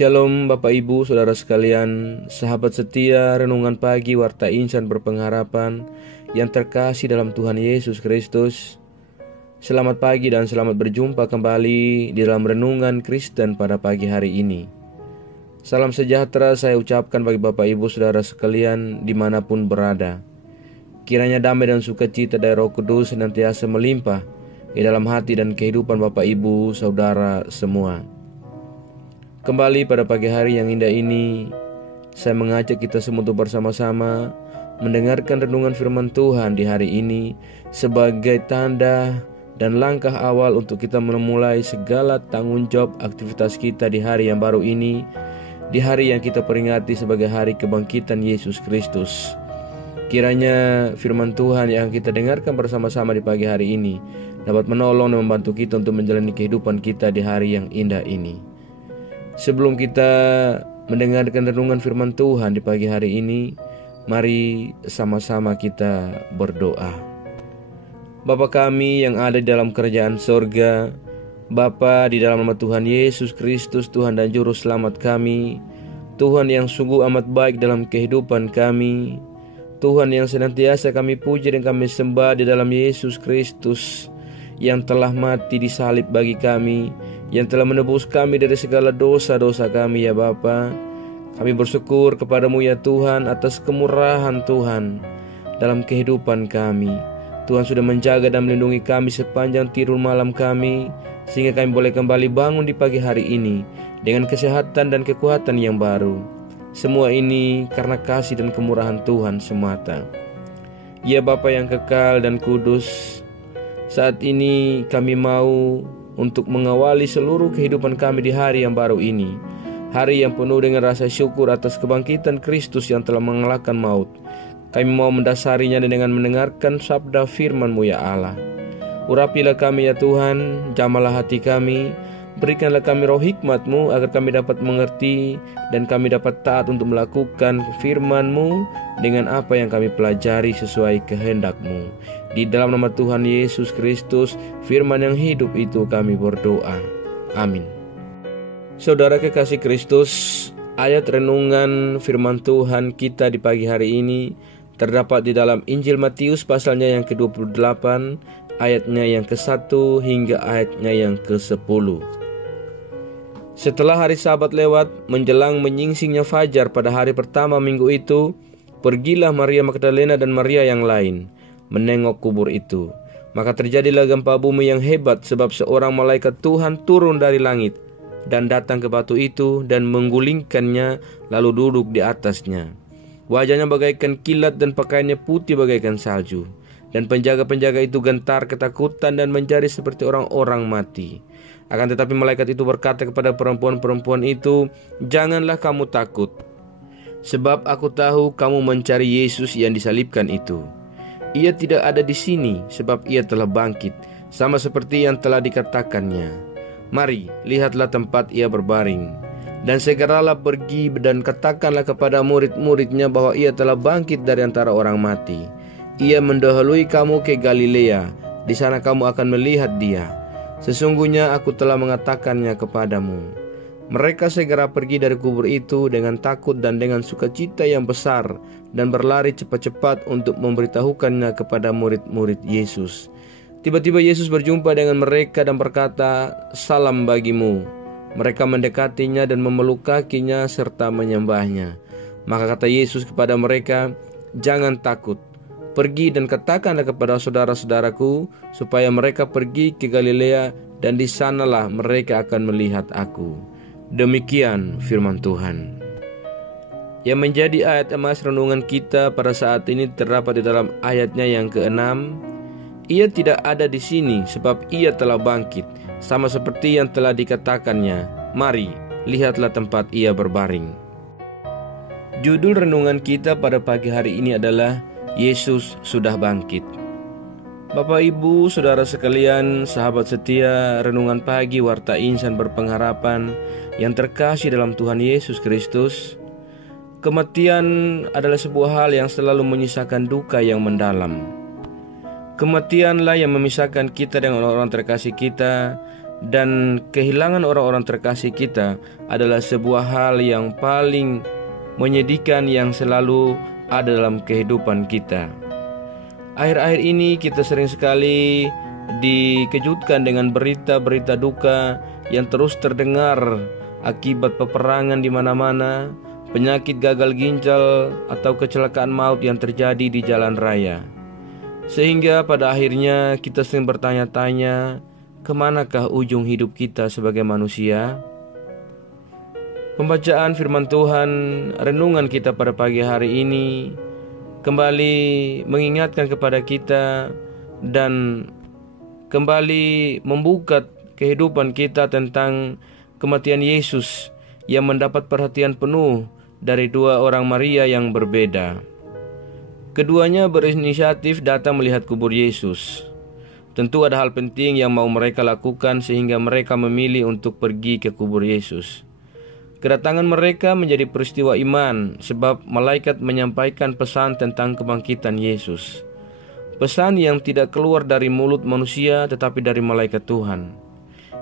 Shalom Bapak Ibu Saudara sekalian, sahabat setia Renungan Pagi Warta Insan Berpengharapan yang terkasih dalam Tuhan Yesus Kristus. Selamat pagi dan selamat berjumpa kembali di dalam Renungan Kristen pada pagi hari ini. Salam sejahtera saya ucapkan bagi Bapak Ibu Saudara sekalian dimanapun berada. Kiranya damai dan sukacita dari Roh Kudus senantiasa melimpah di dalam hati dan kehidupan Bapak Ibu Saudara semua. Kembali pada pagi hari yang indah ini, saya mengajak kita semua untuk bersama-sama mendengarkan renungan firman Tuhan di hari ini sebagai tanda dan langkah awal untuk kita memulai segala tanggung jawab aktivitas kita di hari yang baru ini, di hari yang kita peringati sebagai hari kebangkitan Yesus Kristus. Kiranya firman Tuhan yang kita dengarkan bersama-sama di pagi hari ini dapat menolong dan membantu kita untuk menjalani kehidupan kita di hari yang indah ini. Sebelum kita mendengarkan renungan firman Tuhan di pagi hari ini, mari sama-sama kita berdoa. Bapa kami yang ada di dalam kerajaan sorga, Bapa di dalam nama Tuhan Yesus Kristus, Tuhan dan Juru Selamat kami, Tuhan yang sungguh amat baik dalam kehidupan kami, Tuhan yang senantiasa kami puji dan kami sembah di dalam Yesus Kristus yang telah mati di salib bagi kami, yang telah menebus kami dari segala dosa-dosa kami ya Bapa. Kami bersyukur kepadamu ya Tuhan atas kemurahan Tuhan dalam kehidupan kami. Tuhan sudah menjaga dan melindungi kami sepanjang tidur malam kami, sehingga kami boleh kembali bangun di pagi hari ini dengan kesehatan dan kekuatan yang baru. Semua ini karena kasih dan kemurahan Tuhan semata. Ya Bapa yang kekal dan kudus, saat ini kami mau untuk mengawali seluruh kehidupan kami di hari yang baru ini, hari yang penuh dengan rasa syukur atas kebangkitan Kristus yang telah mengalahkan maut. Kami mau mendasarinya dengan mendengarkan sabda firman-Mu ya Allah. Urapilah kami ya Tuhan, jamalah hati kami, berikanlah kami roh hikmat-Mu agar kami dapat mengerti dan kami dapat taat untuk melakukan firman-Mu dengan apa yang kami pelajari sesuai kehendak-Mu. Di dalam nama Tuhan Yesus Kristus, firman yang hidup itu kami berdoa. Amin. Saudara kekasih Kristus, ayat renungan firman Tuhan kita di pagi hari ini terdapat di dalam Injil Matius pasalnya yang ke-28, ayatnya yang ke-1 hingga ayatnya yang ke-10. Setelah hari Sabat lewat, menjelang menyingsingnya fajar pada hari pertama minggu itu, pergilah Maria Magdalena dan Maria yang lain menengok kubur itu. Maka terjadilah gempa bumi yang hebat, sebab seorang malaikat Tuhan turun dari langit dan datang ke batu itu dan menggulingkannya, lalu duduk di atasnya. Wajahnya bagaikan kilat dan pakaiannya putih bagaikan salju. Dan penjaga-penjaga itu gentar ketakutan dan menjadi seperti orang-orang mati. Akan tetapi malaikat itu berkata kepada perempuan-perempuan itu, "Janganlah kamu takut, sebab aku tahu kamu mencari Yesus yang disalibkan itu. Ia tidak ada di sini, sebab ia telah bangkit, sama seperti yang telah dikatakannya. Mari, lihatlah tempat ia berbaring. Dan segeralah pergi dan katakanlah kepada murid-muridnya bahwa ia telah bangkit dari antara orang mati. Ia mendahului kamu ke Galilea, di sana kamu akan melihat dia. Sesungguhnya aku telah mengatakannya kepadamu." Mereka segera pergi dari kubur itu dengan takut dan dengan sukacita yang besar, dan berlari cepat-cepat untuk memberitahukannya kepada murid-murid Yesus. Tiba-tiba Yesus berjumpa dengan mereka dan berkata, "Salam bagimu." Mereka mendekatinya dan memeluk kakinya serta menyembahnya. Maka kata Yesus kepada mereka, "Jangan takut. Pergi dan katakanlah kepada saudara-saudaraku supaya mereka pergi ke Galilea, dan di sanalah mereka akan melihat aku." Demikian firman Tuhan. Yang menjadi ayat emas renungan kita pada saat ini terdapat di dalam ayatnya yang ke-6. Ia tidak ada di sini sebab ia telah bangkit, sama seperti yang telah dikatakannya. Mari, lihatlah tempat ia berbaring. Judul renungan kita pada pagi hari ini adalah Yesus sudah bangkit. Bapak Ibu Saudara sekalian, sahabat setia Renungan Pagi Warta Insan Berpengharapan yang terkasih dalam Tuhan Yesus Kristus, kematian adalah sebuah hal yang selalu menyisakan duka yang mendalam. Kematianlah yang memisahkan kita dengan orang-orang terkasih kita, dan kehilangan orang-orang terkasih kita adalah sebuah hal yang paling menyedihkan yang selalu ada dalam kehidupan kita. Akhir-akhir ini kita sering sekali dikejutkan dengan berita-berita duka yang terus terdengar akibat peperangan di mana-mana, penyakit gagal ginjal atau kecelakaan maut yang terjadi di jalan raya. Sehingga pada akhirnya kita sering bertanya-tanya, kemanakah ujung hidup kita sebagai manusia? Pembacaan firman Tuhan, renungan kita pada pagi hari ini kembali mengingatkan kepada kita dan kembali membuka kehidupan kita tentang kematian Yesus yang mendapat perhatian penuh dari dua orang Maria yang berbeda. Keduanya berinisiatif datang melihat kubur Yesus. Tentu ada hal penting yang mau mereka lakukan sehingga mereka memilih untuk pergi ke kubur Yesus. Kedatangan mereka menjadi peristiwa iman sebab malaikat menyampaikan pesan tentang kebangkitan Yesus. Pesan yang tidak keluar dari mulut manusia tetapi dari malaikat Tuhan.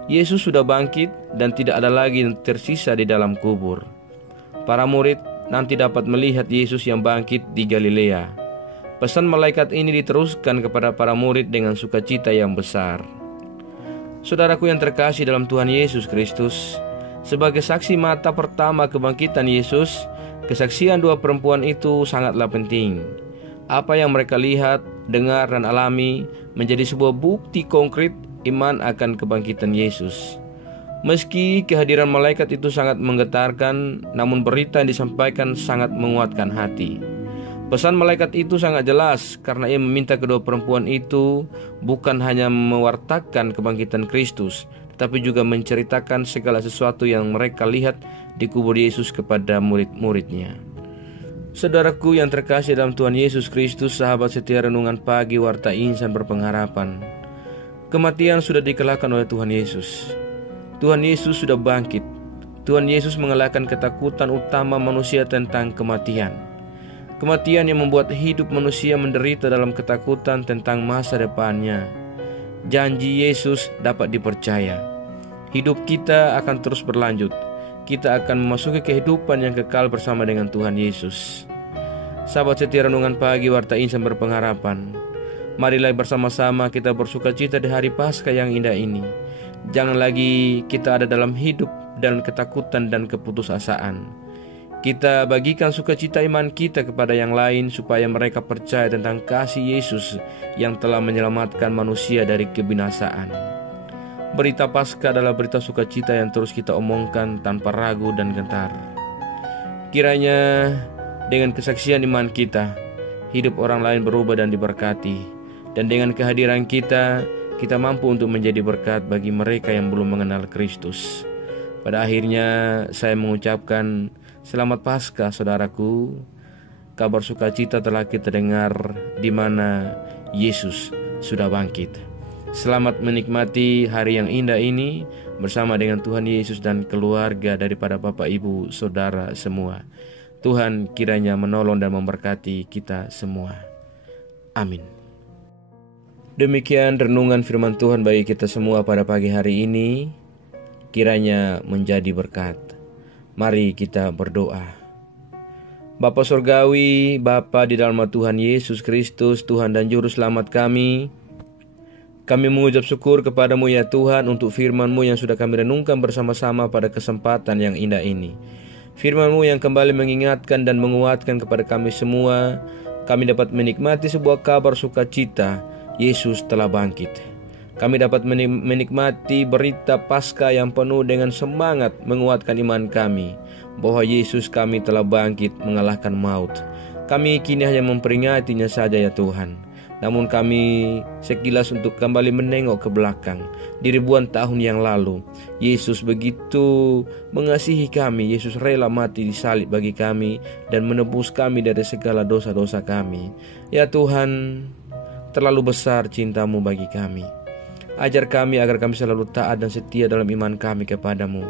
Yesus sudah bangkit dan tidak ada lagi yang tersisa di dalam kubur. Para murid nanti dapat melihat Yesus yang bangkit di Galilea. Pesan malaikat ini diteruskan kepada para murid dengan sukacita yang besar. Saudaraku yang terkasih dalam Tuhan Yesus Kristus, sebagai saksi mata pertama kebangkitan Yesus, kesaksian dua perempuan itu sangatlah penting. Apa yang mereka lihat, dengar, dan alami menjadi sebuah bukti konkret iman akan kebangkitan Yesus. Meski kehadiran malaikat itu sangat menggetarkan, namun berita yang disampaikan sangat menguatkan hati. Pesan malaikat itu sangat jelas karena ia meminta kedua perempuan itu bukan hanya mewartakan kebangkitan Kristus, tetapi juga menceritakan segala sesuatu yang mereka lihat di kubur Yesus kepada murid-muridnya. Saudaraku yang terkasih dalam Tuhan Yesus Kristus, sahabat setia renungan pagi Warta Insan Berpengharapan, kematian sudah dikalahkan oleh Tuhan Yesus. Tuhan Yesus sudah bangkit. Tuhan Yesus mengalahkan ketakutan utama manusia tentang kematian. Kematian yang membuat hidup manusia menderita dalam ketakutan tentang masa depannya. Janji Yesus dapat dipercaya. Hidup kita akan terus berlanjut. Kita akan memasuki kehidupan yang kekal bersama dengan Tuhan Yesus. Sahabat setia renungan pagi Warta Insan Berpengharapan, marilah bersama-sama kita bersukacita di hari Paskah yang indah ini. Jangan lagi kita ada dalam hidup dan ketakutan dan keputusasaan. Kita bagikan sukacita iman kita kepada yang lain supaya mereka percaya tentang kasih Yesus yang telah menyelamatkan manusia dari kebinasaan. Berita Paskah adalah berita sukacita yang terus kita omongkan tanpa ragu dan gentar. Kiranya dengan kesaksian iman kita, hidup orang lain berubah dan diberkati. Dan dengan kehadiran kita mampu untuk menjadi berkat bagi mereka yang belum mengenal Kristus. Pada akhirnya saya mengucapkan selamat Paskah saudaraku. Kabar sukacita telah kita dengar di mana Yesus sudah bangkit. Selamat menikmati hari yang indah ini bersama dengan Tuhan Yesus dan keluarga daripada Bapak Ibu Saudara semua. Tuhan kiranya menolong dan memberkati kita semua. Amin. Demikian renungan firman Tuhan bagi kita semua pada pagi hari ini. Kiranya menjadi berkat. Mari kita berdoa. Bapa Surgawi, Bapa di dalam Tuhan Yesus Kristus, Tuhan dan Juru Selamat kami mengucap syukur kepadamu ya Tuhan untuk firman-Mu yang sudah kami renungkan bersama-sama pada kesempatan yang indah ini. Firman-Mu yang kembali mengingatkan dan menguatkan kepada kami semua, kami dapat menikmati sebuah kabar sukacita, Yesus telah bangkit. Kami dapat menikmati berita Paskah yang penuh dengan semangat menguatkan iman kami, bahwa Yesus kami telah bangkit mengalahkan maut. Kami kini hanya memperingatinya saja ya Tuhan. Namun kami sekilas untuk kembali menengok ke belakang. Di ribuan tahun yang lalu, Yesus begitu mengasihi kami. Yesus rela mati di salib bagi kami dan menebus kami dari segala dosa-dosa kami. Ya Tuhan, terlalu besar cinta-Mu bagi kami. Ajar kami agar kami selalu taat dan setia dalam iman kami kepadamu.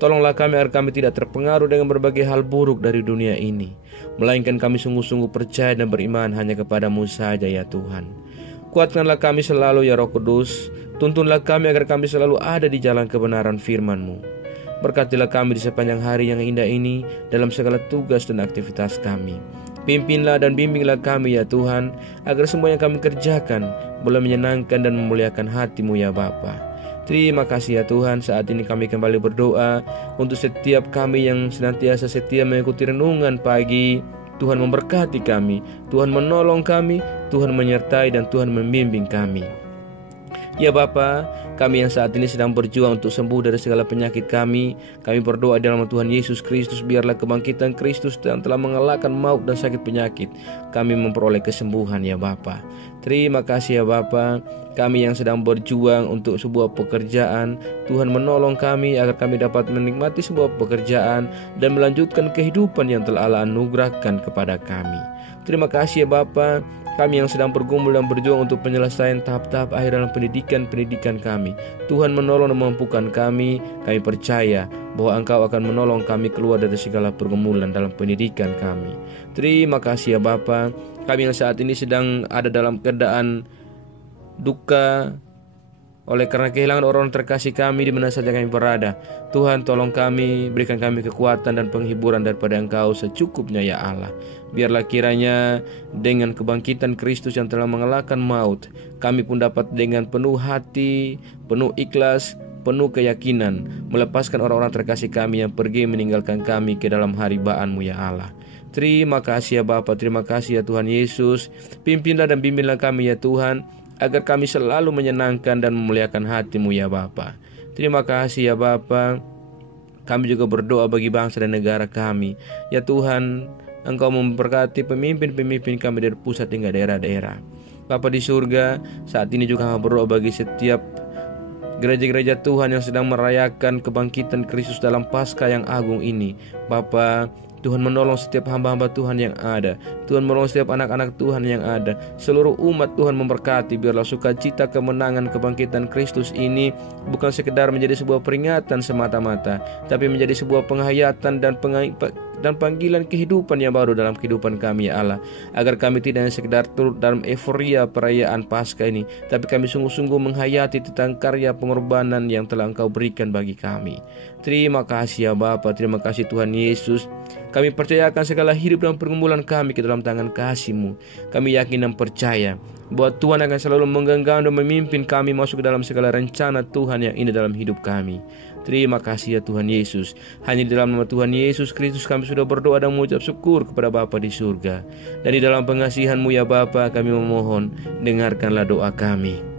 Tolonglah kami agar kami tidak terpengaruh dengan berbagai hal buruk dari dunia ini, melainkan kami sungguh-sungguh percaya dan beriman hanya kepadamu saja ya Tuhan. Kuatkanlah kami selalu ya Roh Kudus. Tuntunlah kami agar kami selalu ada di jalan kebenaran firman-Mu. Berkatilah kami di sepanjang hari yang indah ini dalam segala tugas dan aktivitas kami. Pimpinlah dan bimbinglah kami ya Tuhan, agar semua yang kami kerjakan boleh menyenangkan dan memuliakan hati-Mu ya Bapa. Terima kasih ya Tuhan, saat ini kami kembali berdoa untuk setiap kami yang senantiasa setia mengikuti renungan pagi. Tuhan memberkati kami, Tuhan menolong kami, Tuhan menyertai dan Tuhan membimbing kami. Ya Bapa, kami yang saat ini sedang berjuang untuk sembuh dari segala penyakit kami berdoa dalam Tuhan Yesus Kristus, biarlah kebangkitan Kristus yang telah mengalahkan maut dan sakit penyakit, kami memperoleh kesembuhan ya Bapa. Terima kasih ya Bapa, kami yang sedang berjuang untuk sebuah pekerjaan, Tuhan menolong kami agar kami dapat menikmati sebuah pekerjaan dan melanjutkan kehidupan yang telah Allah anugerahkan kepada kami. Terima kasih ya Bapa, kami yang sedang bergumul dan berjuang untuk penyelesaian tahap-tahap akhir dalam pendidikan kami, Tuhan menolong dan memampukan kami percaya bahwa Engkau akan menolong kami keluar dari segala pergumulan dalam pendidikan kami. Terima kasih ya Bapa, kami yang saat ini sedang ada dalam keadaan duka oleh karena kehilangan orang terkasih kami di mana saja kami berada. Tuhan tolong kami, berikan kami kekuatan dan penghiburan daripada Engkau secukupnya ya Allah. Biarlah kiranya dengan kebangkitan Kristus yang telah mengalahkan maut, kami pun dapat dengan penuh hati, penuh ikhlas, penuh keyakinan melepaskan orang-orang terkasih kami yang pergi meninggalkan kami ke dalam haribaan-Mu ya Allah. Terima kasih ya Bapa, terima kasih ya Tuhan Yesus. Pimpinlah dan bimbinglah kami ya Tuhan, agar kami selalu menyenangkan dan memuliakan hati-Mu ya Bapa. Terima kasih ya Bapa. Kami juga berdoa bagi bangsa dan negara kami. Ya Tuhan, Engkau memberkati pemimpin-pemimpin kami dari pusat hingga daerah-daerah. Bapa di surga, saat ini juga kami berdoa bagi setiap gereja-gereja Tuhan yang sedang merayakan kebangkitan Kristus dalam Paskah yang agung ini. Bapa, Tuhan menolong setiap hamba-hamba Tuhan yang ada. Tuhan menolong setiap anak-anak Tuhan yang ada. Seluruh umat Tuhan memberkati. Biarlah sukacita kemenangan kebangkitan Kristus ini bukan sekedar menjadi sebuah peringatan semata-mata, tapi menjadi sebuah penghayatan dan panggilan kehidupan yang baru dalam kehidupan kami ya Allah. Agar kami tidak hanya sekedar turut dalam euforia perayaan Paskah ini, tapi kami sungguh-sungguh menghayati tentang karya pengorbanan yang telah Engkau berikan bagi kami. Terima kasih ya Bapa, terima kasih Tuhan Yesus. Kami percayakan segala hidup dan pergumulan kami ke dalam tangan kasih-Mu. Kami yakin dan percaya bahwa Tuhan akan selalu menggenggam dan memimpin kami masuk ke dalam segala rencana Tuhan yang indah dalam hidup kami. Terima kasih ya Tuhan Yesus. Hanya di dalam nama Tuhan Yesus Kristus kami sudah berdoa dan mengucap syukur kepada Bapa di surga. Dan di dalam pengasihan-Mu ya Bapa, kami memohon, dengarkanlah doa kami.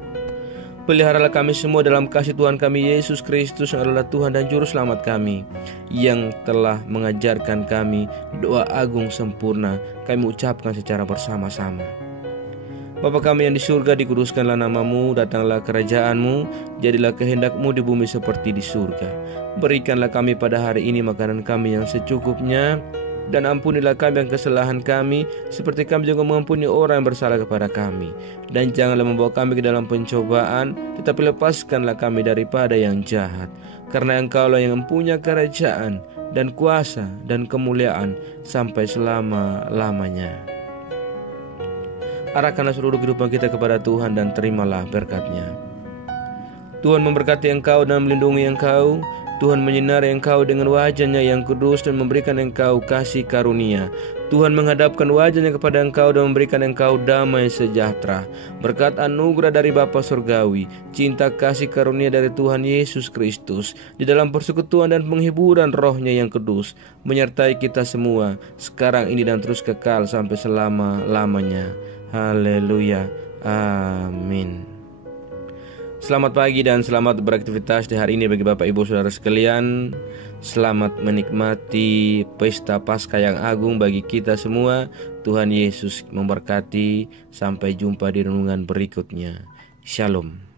Peliharalah kami semua dalam kasih Tuhan kami Yesus Kristus yang adalah Tuhan dan Juru Selamat kami, yang telah mengajarkan kami doa agung sempurna. Kami ucapkan secara bersama-sama. Bapa kami yang di surga, dikuduskanlah nama-Mu, datanglah kerajaan-Mu, jadilah kehendak-Mu di bumi seperti di surga. Berikanlah kami pada hari ini makanan kami yang secukupnya, dan ampunilah kami yang kesalahan kami, seperti kami juga mengampuni orang yang bersalah kepada kami. Dan janganlah membawa kami ke dalam pencobaan, tetapi lepaskanlah kami daripada yang jahat. Karena Engkaulah yang mempunyai kerajaan dan kuasa dan kemuliaan sampai selama-lamanya. Arahkanlah seluruh kehidupan kita kepada Tuhan dan terimalah berkat-Nya. Tuhan memberkati engkau dan melindungi engkau. Tuhan menyinari engkau dengan wajah-Nya yang kudus dan memberikan engkau kasih karunia. Tuhan menghadapkan wajah-Nya kepada engkau dan memberikan engkau damai sejahtera. Berkat anugerah dari Bapa Surgawi, cinta kasih karunia dari Tuhan Yesus Kristus, di dalam persekutuan dan penghiburan Roh-Nya yang kudus, menyertai kita semua, sekarang ini dan terus kekal sampai selama-lamanya. Haleluya. Amin. Selamat pagi dan selamat beraktivitas di hari ini bagi Bapak Ibu Saudara sekalian. Selamat menikmati pesta Paskah yang agung bagi kita semua. Tuhan Yesus memberkati. Sampai jumpa di renungan berikutnya. Shalom.